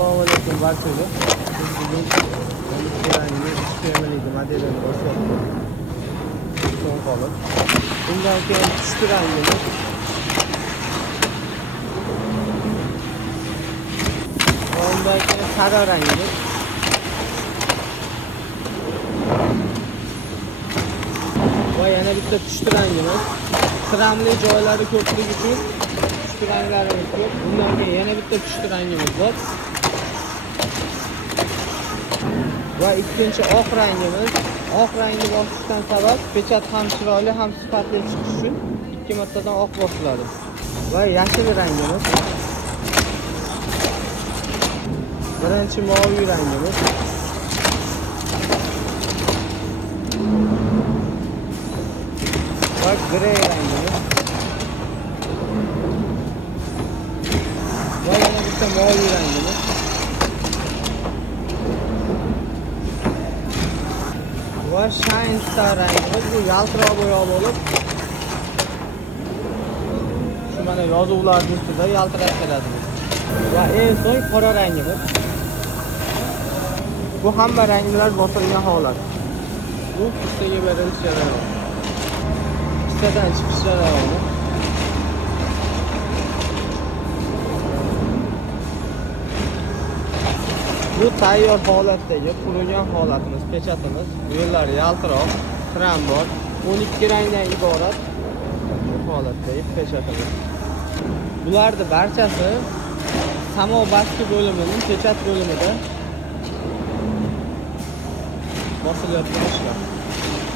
Assalomu alaykum barchaga. Biz bugun yangi ishlaydigan modelini boshlayapmiz. So'ng qolib. Bundan keyin pushti rangimiz. Bundan keyin sara rangimiz. Va yana bitta pushti rangimiz. Tramli joylari ko'pligi uchun pushti ranglarimiz ko'p. Bundan keyin yana bitta pushti rangimiz bor. Va ikkinchi oq rangimiz. Oq rangni bosishdan sabab pechat ham chiroyli ham sifatli chiqish uchun ikki martadan oq bosiladi. Va yashil rangimiz. Birinchi moviy rangimiz. Va grey rangimiz. Va yana bitta moviy rangimiz. Va shine star rangimiz. Bu yaltiroq bo'yoq bo'lib, shu mana yozuvlarning ustida yaltirab keladi. Va eng so'ng qora rangimiz. Bu hamma ranglar bosilgan holat. Bu pushtaga berilish jarayoni. Pushtadan chiqish jarayoni. Bu tayyor holatdagi qurigan holatimiz, pechatimiz. Bu yerlari yaltiroq, tram bor. 12 rangdan iborat bu holatdagi pechatimiz. Bularning barchasi samo baski bo'limining pechat bo'limida bosilyapti ishlar.